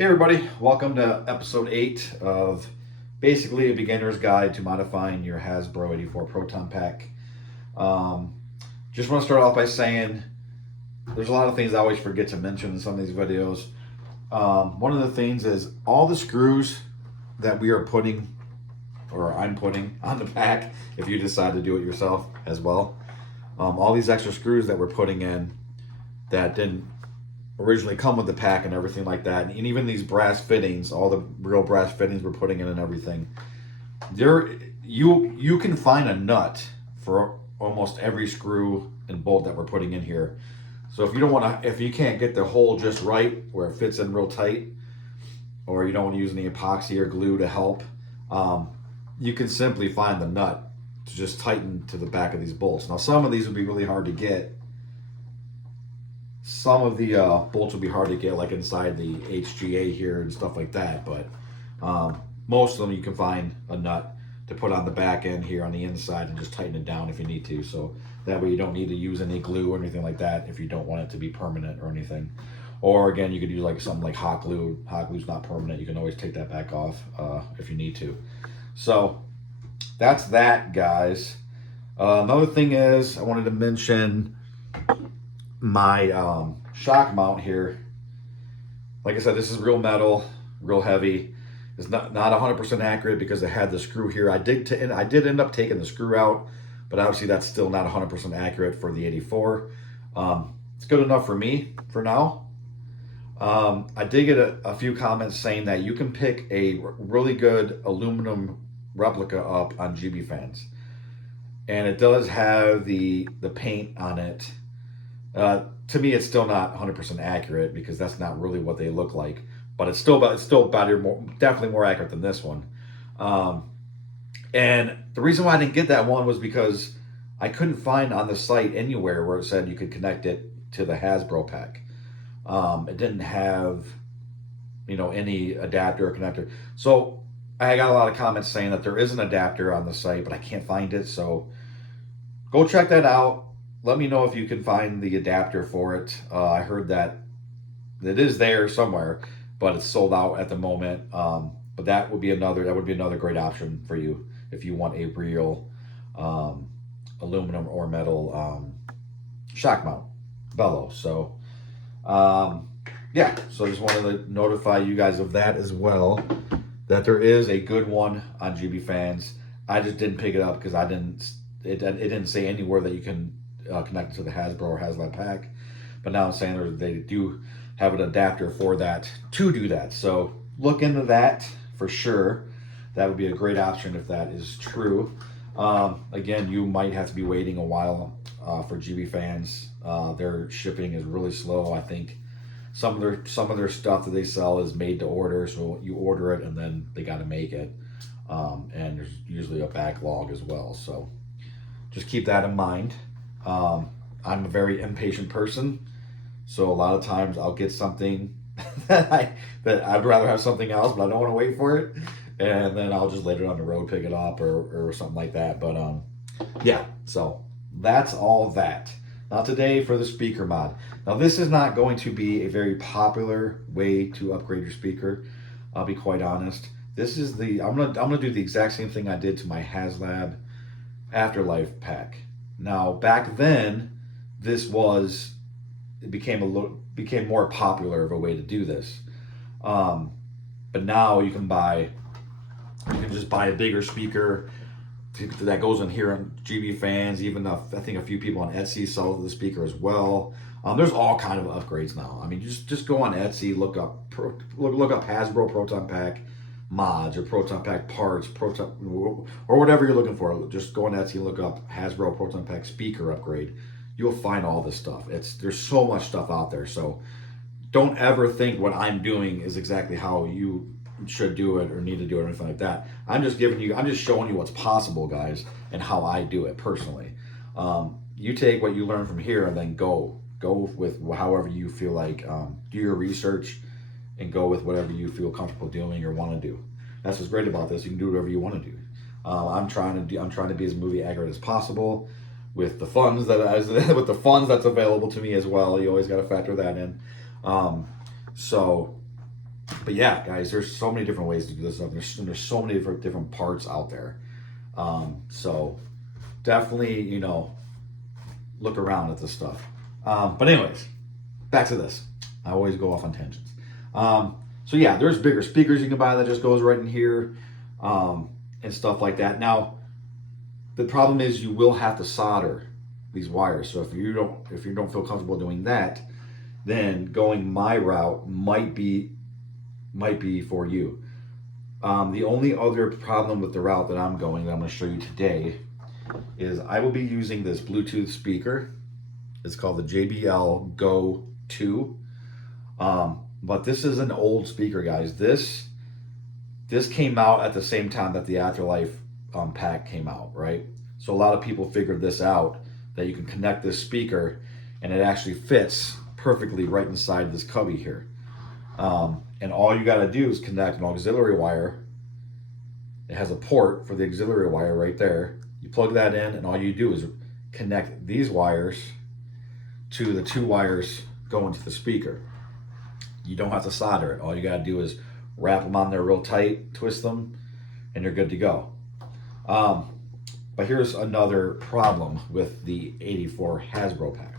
Hey everybody, welcome to episode 8 of basically a beginner's guide to modifying your Hasbro 84 Proton Pack. Um, just want to start off by saying there's a lot of things I always forget to mention in some of these videos. One of the things is all the screws that we are putting, or I'm putting on the pack, if you decide to do it yourself as well. All these extra screws that we're putting in that didn't originally come with the pack and everything like that, and even these brass fittings, all the real brass fittings we're putting in and everything, you can find a nut for almost every screw and bolt that we're putting in here. So if you can't get the hole just right where it fits in real tight, or you don't want to use any epoxy or glue to help, you can simply find the nut to just tighten to the back of these bolts. Now some of these would be really hard to get. Some of the bolts will be hard to get, like inside the HGA here and stuff like that, but most of them you can find a nut to put on the back end here on the inside and just tighten it down if you need to. So that way you don't need to use any glue or anything like that if you don't want it to be permanent or anything. Or again, you could use like something like hot glue. Hot glue's not permanent. You can always take that back off if you need to. So that's that, guys. Another thing is I wanted to mention my shock mount here. Like I said, this is real metal, real heavy. It's not 100% accurate because it had the screw here. I did end up taking the screw out, but obviously that's still not 100% accurate for the 84. It's good enough for me for now. I did get a few comments saying that you can pick a really good aluminum replica up on GB Fans, and it does have the paint on it. To me, it's still not 100% accurate because that's not really what they look like. But it's still better, definitely more accurate than this one. And the reason why I didn't get that one was because I couldn't find on the site anywhere where it said you could connect it to the Hasbro pack. It didn't have, any adapter or connector. So I got a lot of comments saying that there is an adapter on the site, but I can't find it. So go check that out. Let me know if you can find the adapter for it. I heard that it is there somewhere, but it's sold out at the moment. But that would be another great option for you if you want a real aluminum or metal shock mount bellow. So yeah, so I just wanted to notify you guys of that as well, that there is a good one on GB Fans. I just didn't pick it up because it didn't say anywhere that you can connected to the Hasbro or HasLab pack, but now I'm saying they do have an adapter for that to do that. So look into that for sure. That would be a great option if that is true. Again, you might have to be waiting a while for GB Fans. Their shipping is really slow. I think some of their stuff that they sell is made to order, so you order it and then they got to make it, and there's usually a backlog as well. So just keep that in mind. I'm a very impatient person, so a lot of times I'll get something that I'd rather have something else, but I don't want to wait for it, and then I'll just later on the road pick it up or something like that. But yeah, so that's all that. Now today for the speaker mod. Now this is not going to be a very popular way to upgrade your speaker. I'll be quite honest. This is I'm gonna do the exact same thing I did to my HasLab Afterlife pack. Now back then, it became more popular of a way to do this. But now you can just buy a bigger speaker that goes in here on GB Fans. Even I think a few people on Etsy sell the speaker as well. There's all kind of upgrades now. I mean, just go on Etsy, look up Hasbro Proton Pack mods or Proton Pack parts, Proton or whatever you're looking for. Just go on Etsy and look up Hasbro Proton Pack speaker upgrade. You'll find all this stuff. There's so much stuff out there. So don't ever think what I'm doing is exactly how you should do it or need to do it or anything like that. I'm just showing you what's possible, guys, and how I do it personally. You take what you learn from here and then go with however you feel like. Do your research and go with whatever you feel comfortable doing or want to do. That's what's great about this. You can do whatever you want to do. I'm trying to be as movie accurate as possible with the funds that's available to me as well. You always got to factor that in. So But yeah, guys, there's so many different ways to do this stuff. There's so many different parts out there. So definitely, look around at this stuff. But anyways, back to this. I always go off on tangents. So yeah, there's bigger speakers you can buy that just goes right in here, and stuff like that. Now, the problem is you will have to solder these wires. So if you don't feel comfortable doing that, then going my route might be for you. The only other problem with the route that I'm going to show you today is I will be using this Bluetooth speaker. It's called the JBL Go 2. But this is an old speaker, guys. This came out at the same time that the Afterlife pack came out, right? So a lot of people figured this out, that you can connect this speaker and it actually fits perfectly right inside this cubby here. And all you got to do is connect an auxiliary wire. It has a port for the auxiliary wire right there. You plug that in, and all you do is connect these wires to the 2 wires going to the speaker. You don't have to solder it. All you got to do is wrap them on there real tight, twist them, and you're good to go. But here's another problem with the 84 Hasbro pack.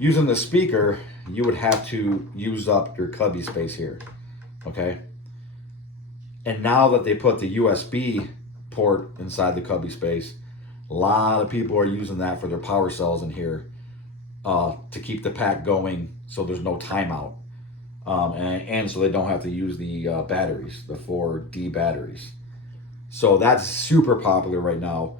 Using the speaker, you would have to use up your cubby space here, okay? And now that they put the USB port inside the cubby space, a lot of people are using that for their power cells in here to keep the pack going so there's no timeout. And so they don't have to use the batteries, the 4D batteries. So that's super popular right now.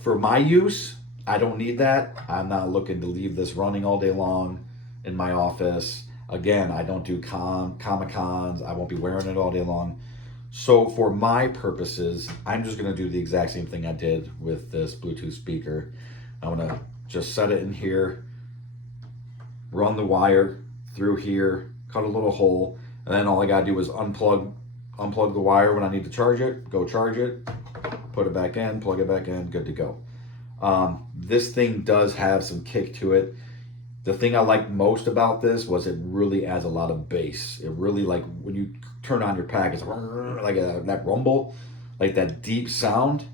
For my use, I don't need that. I'm not looking to leave this running all day long in my office. Again, I don't do Comic-Cons. I won't be wearing it all day long. So for my purposes, I'm just going to do the exact same thing I did with this Bluetooth speaker. I'm going to just set it in here, run the wire through here, cut a little hole, and then all I got to do is unplug the wire when I need to charge it, go charge it, put it back in, plug it back in, good to go. This thing does have some kick to it. The thing I liked most about this was it really adds a lot of bass. It really, like, when you turn on your pack, it's like that rumble, like that deep sound.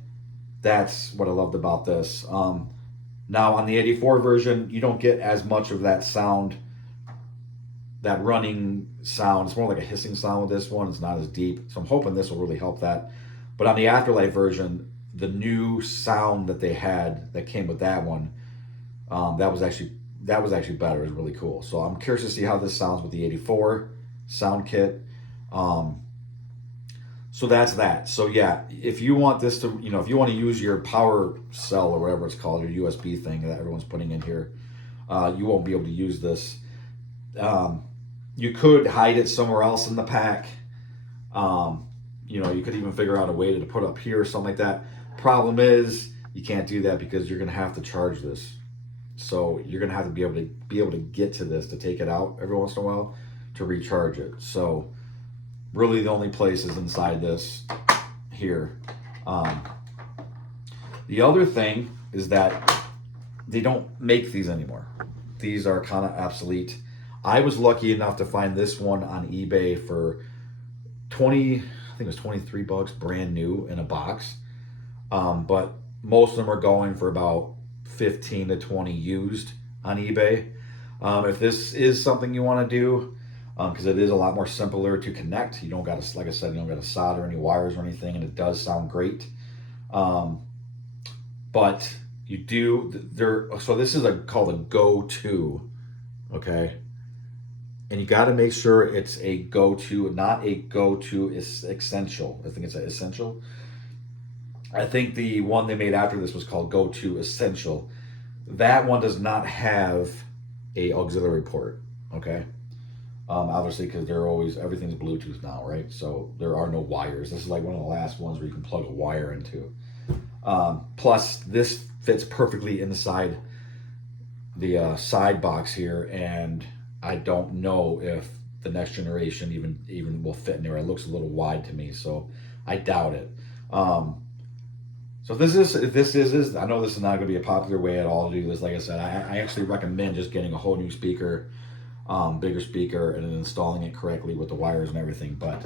That's what I loved about this. Now on the 84 version, you don't get as much of that sound, that running sound. It's more like a hissing sound with this one. It's not as deep. So I'm hoping this will really help that. But on the Afterlife version, the new sound that they had that came with that one, that was actually better. It was really cool. So I'm curious to see how this sounds with the 84 sound kit. So that's that. So yeah, if you want this to, if you want to use your power cell or whatever it's called, your USB thing that everyone's putting in here, you won't be able to use this. You could hide it somewhere else in the pack. You could even figure out a way to put up here or something like that. Problem is, you can't do that because you're going to have to charge this. So you're going to have to be able to get to this, to take it out every once in a while to recharge it. So really the only place is inside this here. The other thing is that they don't make these anymore. These are kind of obsolete. I was lucky enough to find this one on eBay for I think it was $23 brand new in a box. But most of them are going for about 15 to 20 used on eBay. If this is something you want to do, because it is a lot more simpler to connect. You don't got to, like I said, you don't got to solder any wires or anything, and it does sound great. But you do, so this is called a Go 2, okay? And you got to make sure it's a Go 2, not a Go 2 is essential. I think it's an essential. I think the one they made after this was called Go 2 Essential. That one does not have a auxiliary port, okay? Obviously, because everything's Bluetooth now, right? So there are no wires. This is like one of the last ones where you can plug a wire into. Plus, this fits perfectly inside the side box here, and I don't know if the next generation even will fit in there. It looks a little wide to me, so I doubt it. So this is I know this is not going to be a popular way at all to do this. Like I said, I actually recommend just getting a whole new speaker. bigger speaker and then installing it correctly with the wires and everything. But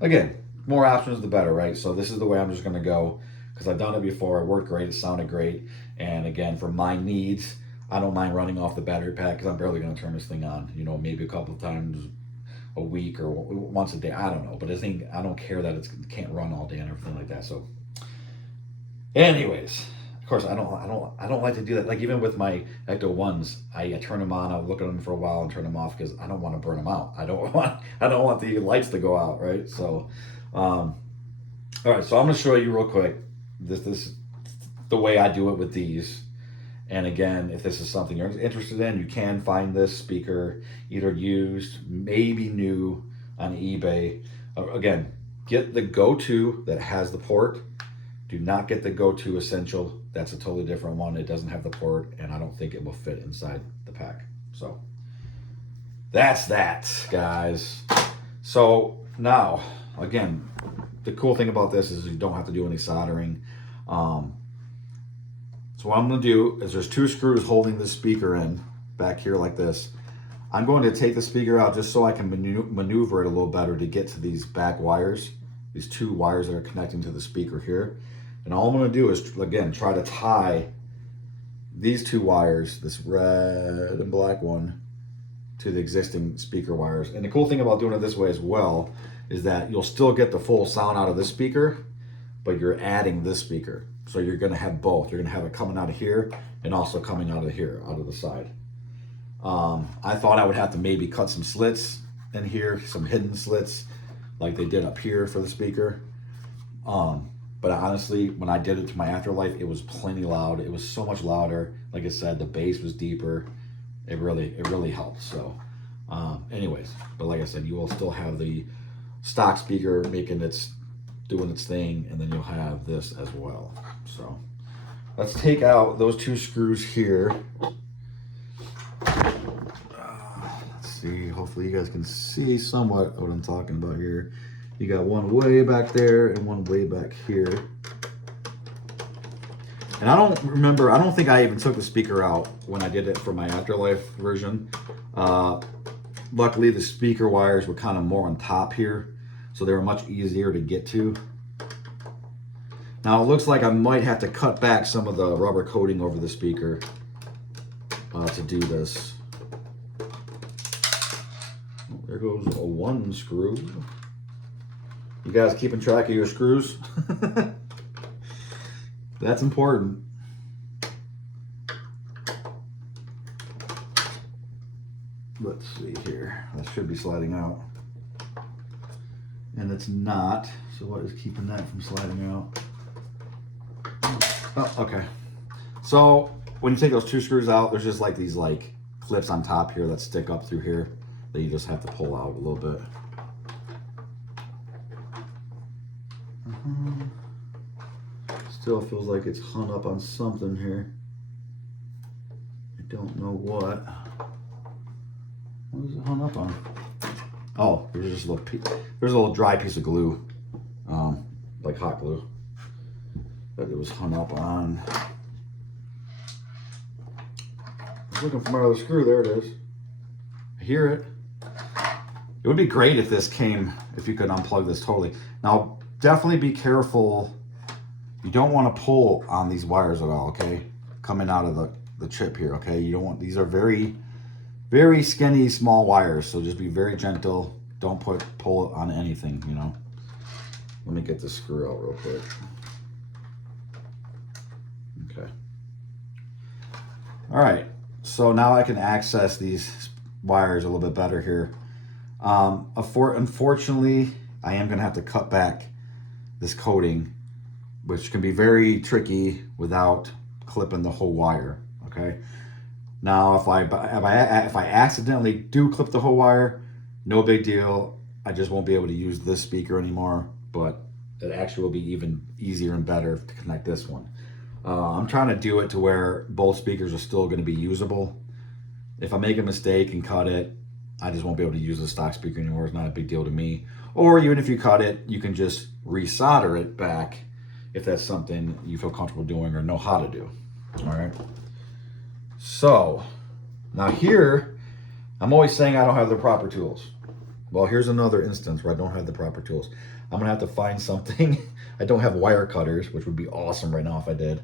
again, more options the better, right? So this is the way I'm just going to go, because I've done it before. It worked great. It sounded great. And again, for my needs, I don't mind running off the battery pack, because I'm barely going to turn this thing on. You know, maybe a couple of times a week or once a day. I don't know. But I think I don't care that it can't run all day and everything like that. So, anyways, of course, I don't like to do that. Like even with my Ecto ones, I turn them on. I'll look at them for a while and turn them off, because I don't want to burn them out. I don't want the lights to go out, right? So, all right. So I'm gonna show you real quick this the way I do it with these. And again, if this is something you're interested in, you can find this speaker either used, maybe new on eBay. Again, get the go-to that has the port. Do not get the go-to essential. That's a totally different one. It doesn't have the port, and I don't think it will fit inside the pack. So that's that, guys. So now, again, the cool thing about this is you don't have to do any soldering. So what I'm going to do is there's 2 screws holding the speaker in back here like this. I'm going to take the speaker out just so I can maneuver it a little better to get to these back wires, these 2 wires that are connecting to the speaker here. And all I'm going to do is, again, try to tie these 2 wires, this red and black one, to the existing speaker wires. And the cool thing about doing it this way as well is that you'll still get the full sound out of this speaker, but you're adding this speaker. So you're going to have both. You're going to have it coming out of here and also coming out of here, out of the side. I thought I would have to maybe cut some slits in here, some hidden slits like they did up here for the speaker. But honestly, when I did it to my Afterlife, it was plenty loud. It was so much louder. Like I said, the bass was deeper. It really helped. So anyways, but like I said, you will still have the stock speaker doing its thing, and then you'll have this as well. So let's take out those 2 screws here. Let's see, hopefully you guys can see somewhat what I'm talking about here. You got one way back there and one way back here. And I don't think I even took the speaker out when I did it for my Afterlife version. Luckily the speaker wires were kind of more on top here, so they were much easier to get to. Now it looks like I might have to cut back some of the rubber coating over the speaker to do this. Oh, there goes a 1 screw. You guys keeping track of your screws? That's important. Let's see here. That should be sliding out. And it's not. So what is keeping that from sliding out? Oh, okay. So when you take those 2 screws out, there's just like these like clips on top here that stick up through here that you just have to pull out a little bit. Still feels like it's hung up on something here. I don't know what. What is it hung up on? Oh, there's just a little there's a little dry piece of glue, like hot glue, that it was hung up on. I was looking for my other screw. There it is. I hear it. It would be great if this came, if you could unplug this totally. Now, definitely be careful. You don't want to pull on these wires at all, okay? Coming out of the chip here, okay? You don't want, these are very, very skinny, small wires, so just be very gentle. Don't pull on anything, you know? Let me get this screw out real quick. Okay. All right, so now I can access these wires a little bit better here. Unfortunately, I am gonna have to cut back this coating, which can be very tricky without clipping the whole wire, okay? Now, if I accidentally do clip the whole wire, no big deal. I just won't be able to use this speaker anymore, but it actually will be even easier and better to connect this one. I'm trying to do it to where both speakers are still gonna be usable. If I make a mistake and cut it, I just won't be able to use the stock speaker anymore. It's not a big deal to me. Or even if you cut it, you can just resolder it back if that's something you feel comfortable doing or know how to do. All right. So now here, I'm always saying I don't have the proper tools. Well, here's another instance where I don't have the proper tools. I'm gonna have to find something. I don't have wire cutters, which would be awesome right now if I did.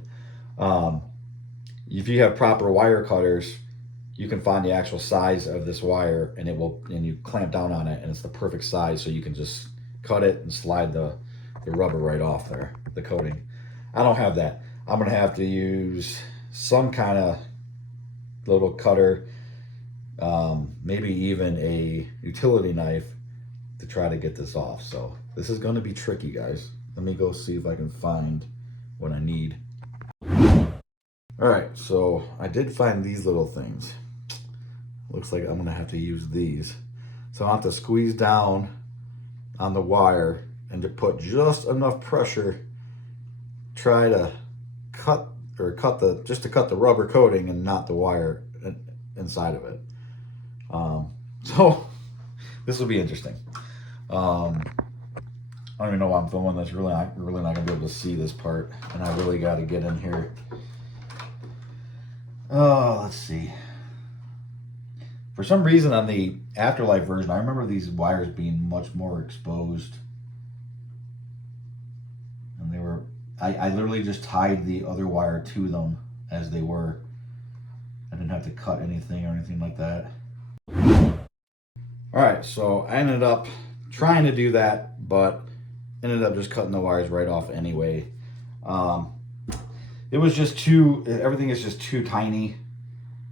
Um, if you have proper wire cutters, you can find the actual size of this wire, and and you clamp down on it, and it's the perfect size, so you can just cut it and slide the rubber right off there, the coating. I don't have that. I'm gonna have to use some kind of little cutter, maybe even a utility knife to try to get this off. So this is going to be tricky, guys. Let me go see if I can find what I need. All right, so I did find these little things. Looks like I'm going to have to use these. So I have to squeeze down on the wire and to put just enough pressure, try to cut the rubber coating and not the wire inside of it. So this will be interesting. I don't even know why I'm filming this. Really not gonna be able to see this part, and I really got to get in here. Oh, let's see. For some reason on the Afterlife version, I remember these wires being much more exposed, and they were. I literally just tied the other wire to them as they were. I didn't have to cut anything or anything like that. All right, so I ended up trying to do that, but ended up just cutting the wires right off anyway. It was just everything is just too tiny,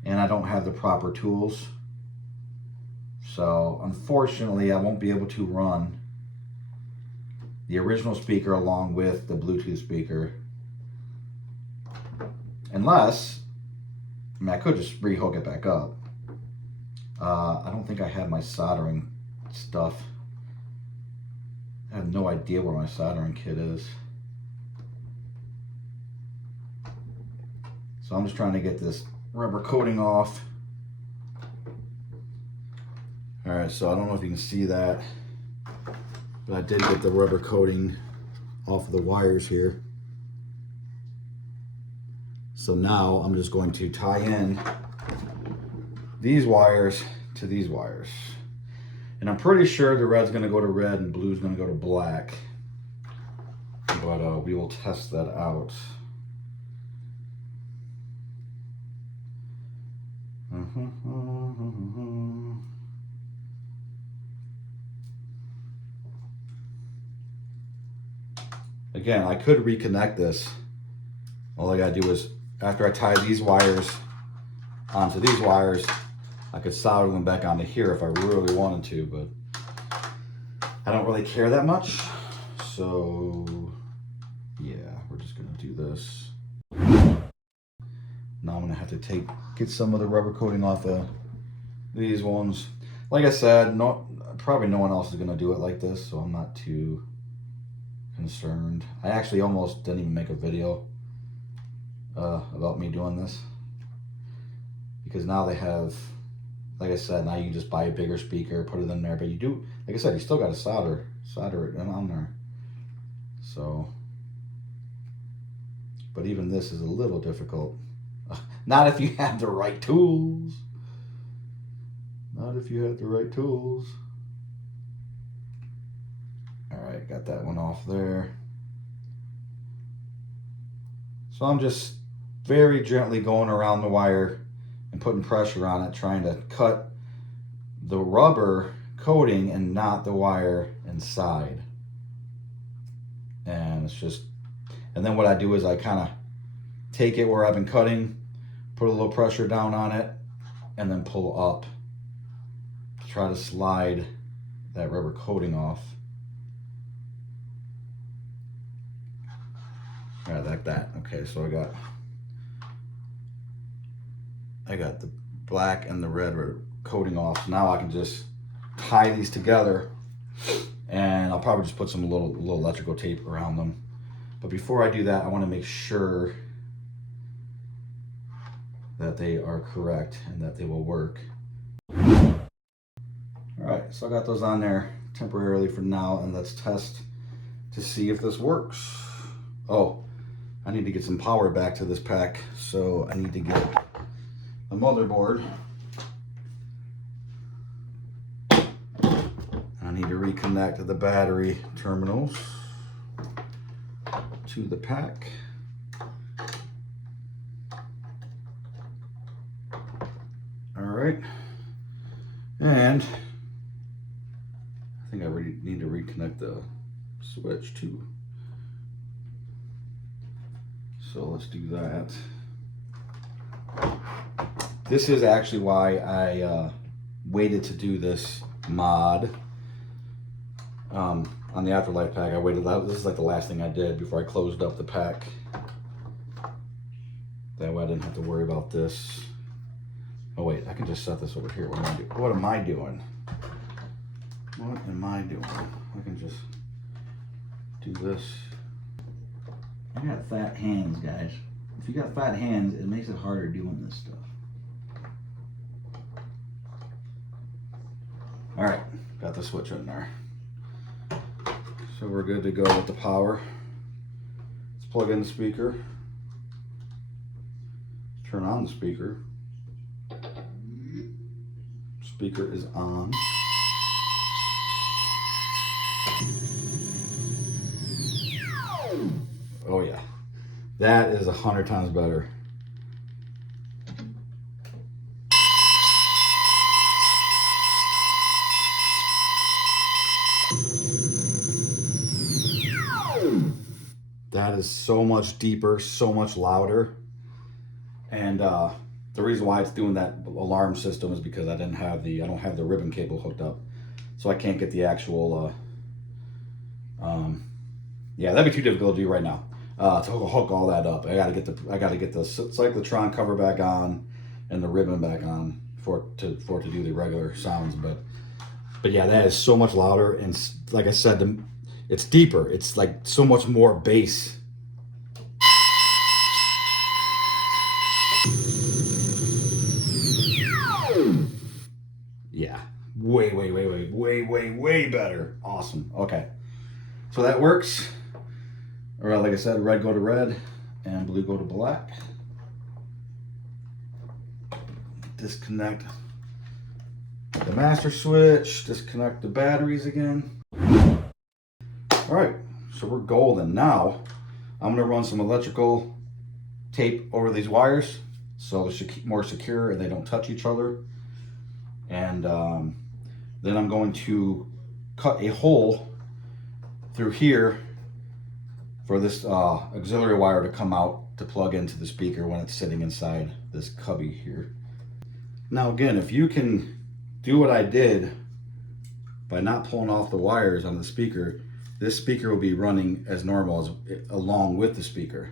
and I don't have the proper tools. So unfortunately, I won't be able to run the original speaker along with the Bluetooth speaker. Unless, I could just rehook it back up. I don't think I have my soldering stuff. I have no idea where my soldering kit is. So I'm just trying to get this rubber coating off. All right, so I don't know if you can see that, but I did get the rubber coating off of the wires here. So now I'm just going to tie in these wires to these wires. And I'm pretty sure the red's gonna go to red and blue's gonna go to black. But we will test that out. Again, I could reconnect this. All I gotta do is, after I tie these wires onto these wires, I could solder them back onto here if I really wanted to, but I don't really care that much. So yeah, we're just gonna do this. Now I'm gonna have to get some of the rubber coating off of these ones. Like I said, probably no one else is gonna do it like this, so I'm not too concerned. I actually almost didn't even make a video about me doing this, because now they have, like I said, now you can just buy a bigger speaker, put it in there, but you do, like I said, you still got to solder it on there. So, but even this is a little difficult. Not if you have the right tools. Not if you have the right tools. All right, got that one off there. So I'm just very gently going around the wire and putting pressure on it, trying to cut the rubber coating and not the wire inside. And it's just, and then what I do is I kind of take it where I've been cutting, put a little pressure down on it, and then pull up to try to slide that rubber coating off. All right, like that. Okay, so I got the black and the red coating off. So now I can just tie these together, and I'll probably just put some little electrical tape around them. But before I do that, I want to make sure that they are correct and that they will work. All right, so I got those on there temporarily for now, and let's test to see if this works. Oh, I need to get some power back to this pack, so I need to get a motherboard. need to reconnect the battery terminals to the pack. All right, and I think I already need to reconnect the switch too. So let's do that. This is actually why I waited to do this mod on the Afterlife pack. I waited. This is like the last thing I did before I closed up the pack. That way I didn't have to worry about this. Oh wait, I can just set this over here. What am I doing? What am I doing? What am I doing? I can just do this. I got fat hands, guys. If you got fat hands, it makes it harder doing this stuff. All right, got the switch in there. So we're good to go with the power. Let's plug in the speaker. Turn on the speaker. Speaker is on. Oh yeah, that is 100 times better. That is so much deeper, so much louder. And the reason why it's doing that alarm system is because I don't have the ribbon cable hooked up, so I can't get the actual. Yeah, that'd be too difficult to do right now. To hook all that up, I gotta get the cyclotron cover back on and the ribbon back on for it to do the regular sounds. But yeah, that is so much louder, and like I said, it's deeper. It's like so much more bass. Yeah, way better. Awesome. Okay, so that works. All right, like I said, red go to red and blue go to black. Disconnect the master switch, disconnect the batteries again. All right, so we're golden. Now, I'm gonna run some electrical tape over these wires so they're more secure and they don't touch each other. And then I'm going to cut a hole through here for this auxiliary wire to come out to plug into the speaker when it's sitting inside this cubby here. Now again, if you can do what I did by not pulling off the wires on the speaker, this speaker will be running as normal along with the speaker.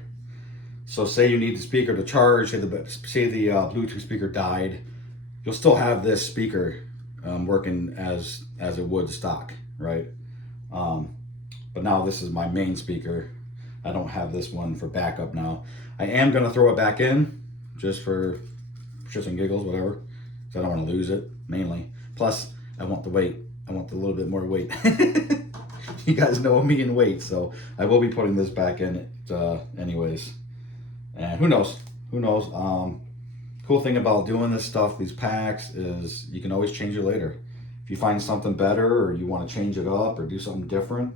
So say you need the speaker to charge, say the Bluetooth speaker died, you'll still have this speaker working as it would stock, right? But now this is my main speaker. I don't have this one for backup now. I am gonna throw it back in just for shits and giggles, whatever, because I don't want to lose it mainly. Plus, I want the weight. I want a little bit more weight. You guys know me and weight, so I will be putting this back in anyways. And who knows? Who knows? Cool thing about doing this stuff, these packs, is you can always change it later. If you find something better or you want to change it up or do something different,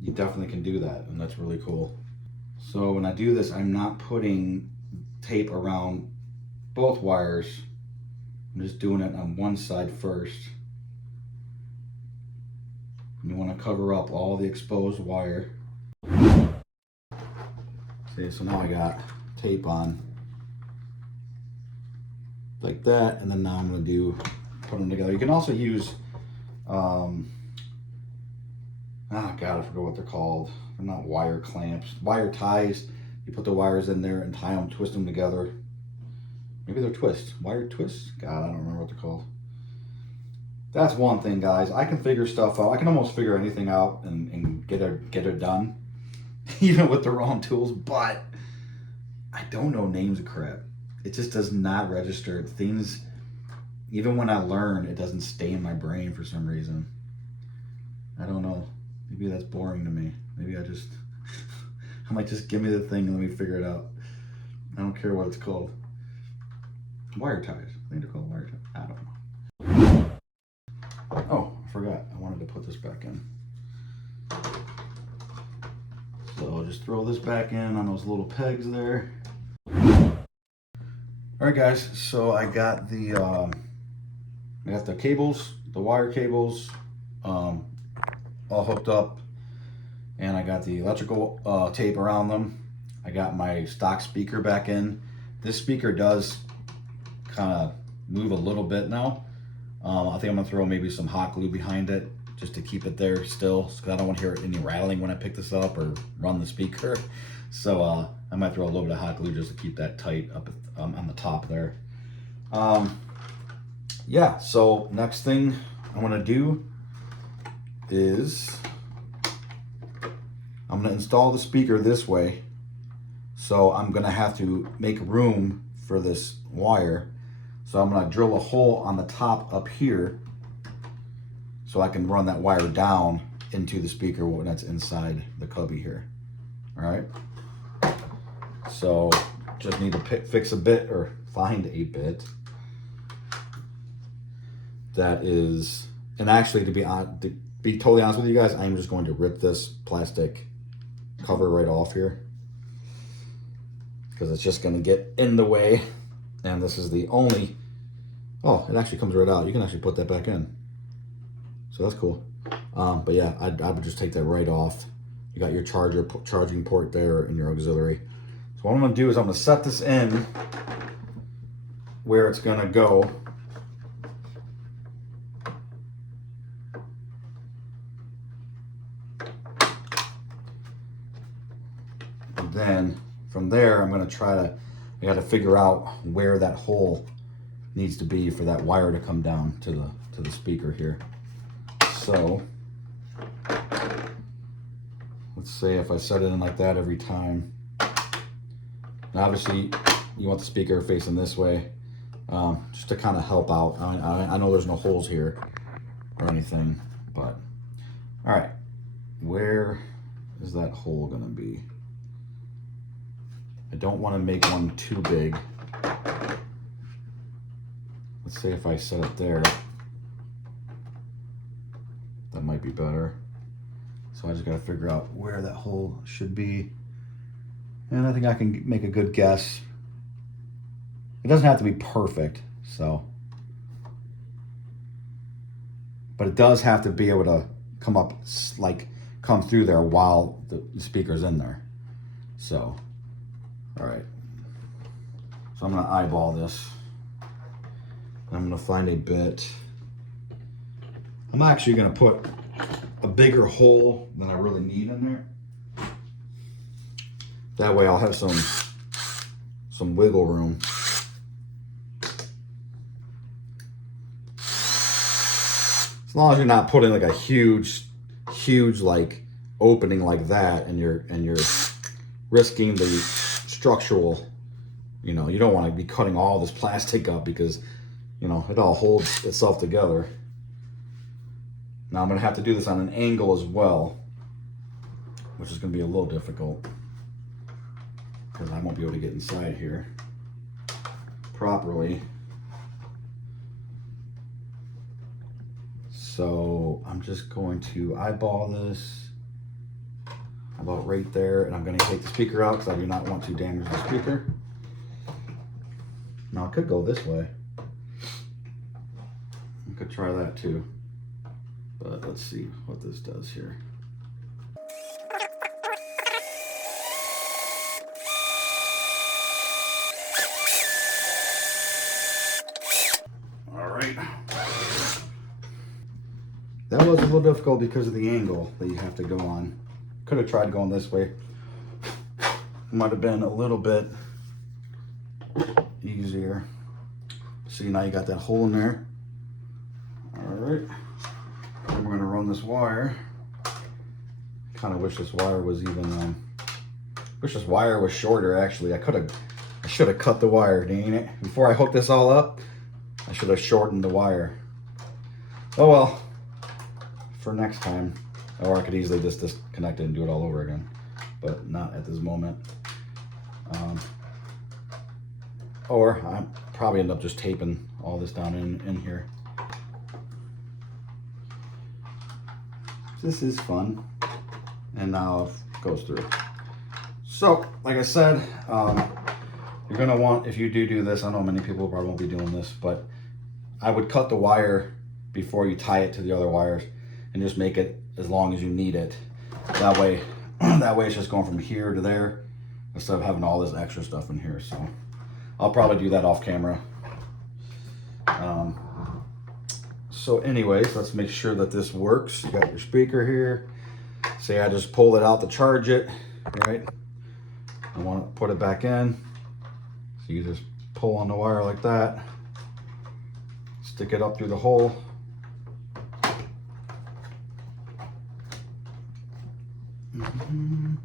you definitely can do that, and that's really cool. So when I do this, I'm not putting tape around both wires. I'm just doing it on one side first. And you want to cover up all the exposed wire. See, so now I got tape on like that, and then now I'm going to put them together. You can also use oh god, I forgot what they're called. They're not wire clamps, wire ties. You put the wires in there and tie them, twist them together. Maybe they're wire twists. God, I don't remember what they're called. That's one thing, guys. I can figure stuff out. I can almost figure anything out and get it done, even with the wrong tools. But I don't know names of crap. It just does not register. Things, even when I learn, it doesn't stay in my brain for some reason. I don't know. Maybe that's boring to me. Maybe I might just give me the thing and let me figure it out. I don't care what it's called. Wire ties. I think they're called wire ties. I don't know. Oh, I forgot. I wanted to put this back in. So I'll just throw this back in on those little pegs there. All right, guys. So I got the cables, the wire cables, all hooked up, and I got the electrical tape around them. I got my stock speaker back in. This speaker does kind of move a little bit now. I think I'm gonna throw maybe some hot glue behind it just to keep it there still, because I don't want to hear any rattling when I pick this up or run the speaker. So I might throw a little bit of hot glue just to keep that tight up on the top there. Yeah, so next thing I'm gonna do is I'm gonna install the speaker this way. So I'm gonna have to make room for this wire. So I'm gonna drill a hole on the top up here so I can run that wire down into the speaker when that's inside the cubby here. All right. So just need to fix a bit, or find a bit that is, and actually to be totally honest with you guys, I'm just going to rip this plastic cover right off here because it's just going to get in the way. And this is the only, oh, it actually comes right out. You can actually put that back in. So that's cool. But yeah, I would just take that right off. You got your charging port there and your auxiliary. So what I'm gonna do is I'm gonna set this in where it's gonna go. And then from there, I'm gonna I gotta figure out where that hole needs to be for that wire to come down to the speaker here. So let's say if I set it in like that every time. Now obviously you want the speaker facing this way, just to kind of help out. I know there's no holes here or anything, but all right, where is that hole gonna be? I don't want to make one too big. Let's say if I set it there, that might be better. So I just gotta figure out where that hole should be. And I think I can make a good guess. It doesn't have to be perfect, so. But it does have to be able to come up, like come through there while the speaker's in there. So, all right. So I'm gonna eyeball this. I'm gonna find a bit. I'm actually gonna put a bigger hole than I really need in there. That way I'll have some wiggle room. As long as you're not putting like a huge like opening like that, and you're risking the structural, you don't want to be cutting all this plastic up because it all holds itself together. Now I'm gonna have to do this on an angle as well, which is gonna be a little difficult because I won't be able to get inside here properly. So I'm just going to eyeball this about right there, and I'm going to take the speaker out because I do not want to damage the speaker. Now I could go this way. I could try that too, but let's see what this does here. All right. That was a little difficult because of the angle that you have to go on. Could have tried going this way. Might have been a little bit easier. See, now you got that hole in there. All right. Then we're gonna run this wire. Kind of wish this wire was even, wish this wire was shorter actually. I should have cut the wire, dang it. Before I hook this all up, I should have shortened the wire. Oh well, for next time. Or I could easily just disconnect it and do it all over again, but not at this moment. Or I'll probably end up just taping all this down in here. this is fun. And now it goes through. So, like I said, you're gonna want, if you do this, I know many people probably won't be doing this, but I would cut the wire before you tie it to the other wires and just make it as long as you need it. That way it's just going from here to there instead of having all this extra stuff in here. So I'll probably do that off camera. So anyways, let's make sure that this works. You got your speaker here. Say I just pulled it out to charge it, right? I want to put it back in. So you just pull on the wire like that. Stick it up through the hole. And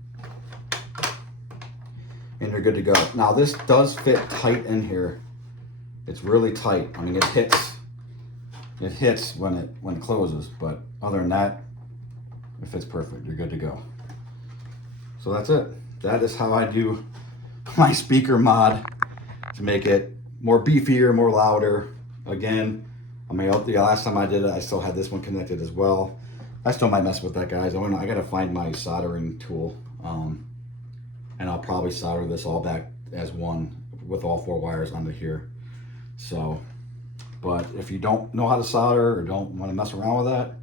you're good to go. Now this does fit tight in here. It's really tight. I mean, it hits when it closes, but other than that, it fits perfect. You're good to go. So that's it. That is how I do my speaker mod to make it more beefier, more louder. Again, I mean, the last time I did it, I still had this one connected as well. I still might mess with that, guys. I gotta find my soldering tool, and I'll probably solder this all back as one with all 4 wires onto here. So, but if you don't know how to solder or don't want to mess around with that,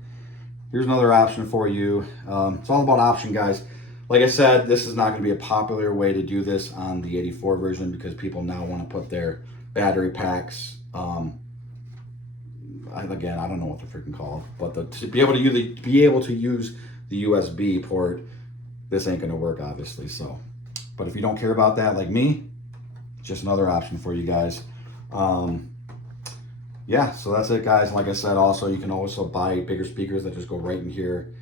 here's another option for you. It's all about option, guys. Like I said, this is not going to be a popular way to do this on the 84 version because people now want to put their battery packs. Again, I don't know what they're freaking called, but to be able to use the USB port, this ain't going to work, obviously. So, but if you don't care about that, like me, just another option for you guys. Yeah, so that's it, guys. Like I said, also you can also buy bigger speakers that just go right in here.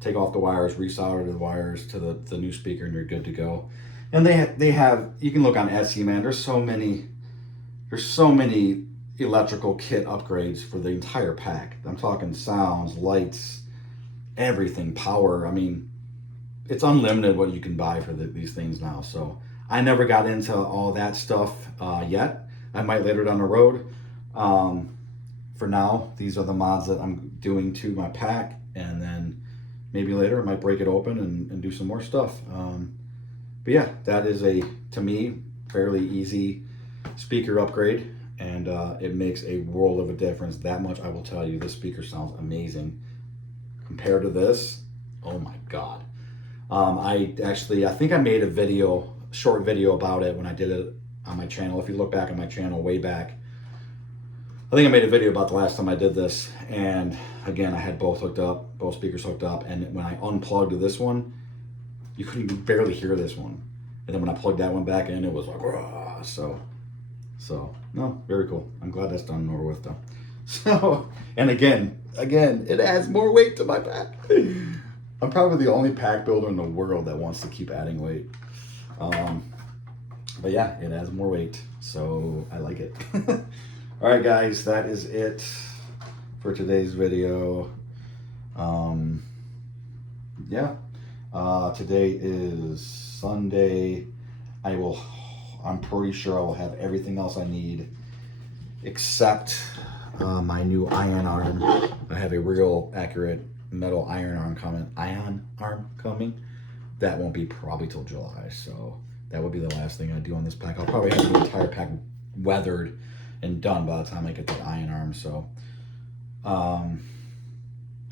Take off the wires, resolder the wires to the new speaker, and you're good to go. And they have, you can look on Etsy, man. There's so many electrical kit upgrades for the entire pack. I'm talking sounds, lights, everything, power. I mean, it's unlimited what you can buy for these things now. So I never got into all that stuff yet. I might later down the road. For now, these are the mods that I'm doing to my pack, and then maybe later I might break it open and do some more stuff. But yeah, that is to me, fairly easy speaker upgrade, and it makes a world of a difference. That much I will tell you. This speaker sounds amazing compared to this. Oh my God. I think I made a short video about it when I did it on my channel. If you look back on my channel way back, I think I made a video about the last time I did this, and again, I had both speakers hooked up, and when I unplugged this one, you couldn't even barely hear this one. And then when I plugged that one back in, it was like, rah. So, no, very cool. I'm glad that's done and over with, though. So, and again, it adds more weight to my pack. I'm probably the only pack builder in the world that wants to keep adding weight. But yeah, it adds more weight, so I like it. All right, guys, that is it for today's video. Today is Sunday. I'm pretty sure I will have everything else I need except my new iron arm. I have a real accurate metal iron arm coming. That won't be probably till July, so that would be the last thing I do on this pack. I'll probably have the entire pack weathered and done by the time I get the iron arm. So I'm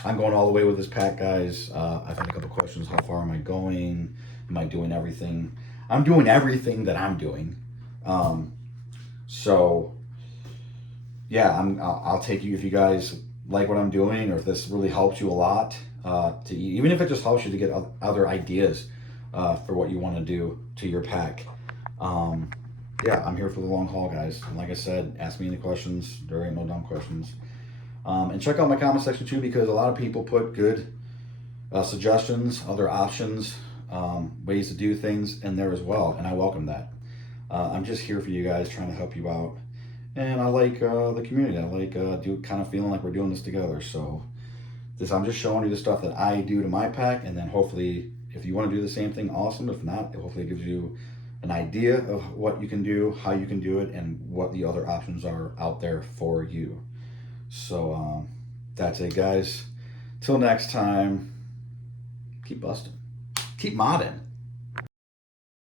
going all the way with this pack, guys. I've had a couple questions. How far am I going? Am I doing everything? I'm doing everything that I'm doing. So yeah, I'll take you if you guys like what I'm doing, or if this really helps you a lot, even if it just helps you to get other ideas for what you want to do to your pack. Yeah, I'm here for the long haul, guys. And like I said, ask me any questions. There ain't no dumb questions. And check out my comment section too, because a lot of people put good suggestions, other options, ways to do things in there as well, and I welcome that. I'm just here for you guys, trying to help you out, and I like the community. I like kind of feeling like we're doing this together. So I'm just showing you the stuff that I do to my pack, and then hopefully, if you want to do the same thing, awesome. If not, hopefully it gives you an idea of what you can do, how you can do it, and what the other options are out there for you. So that's it, guys. Till next time. Keep busting. Keep modding.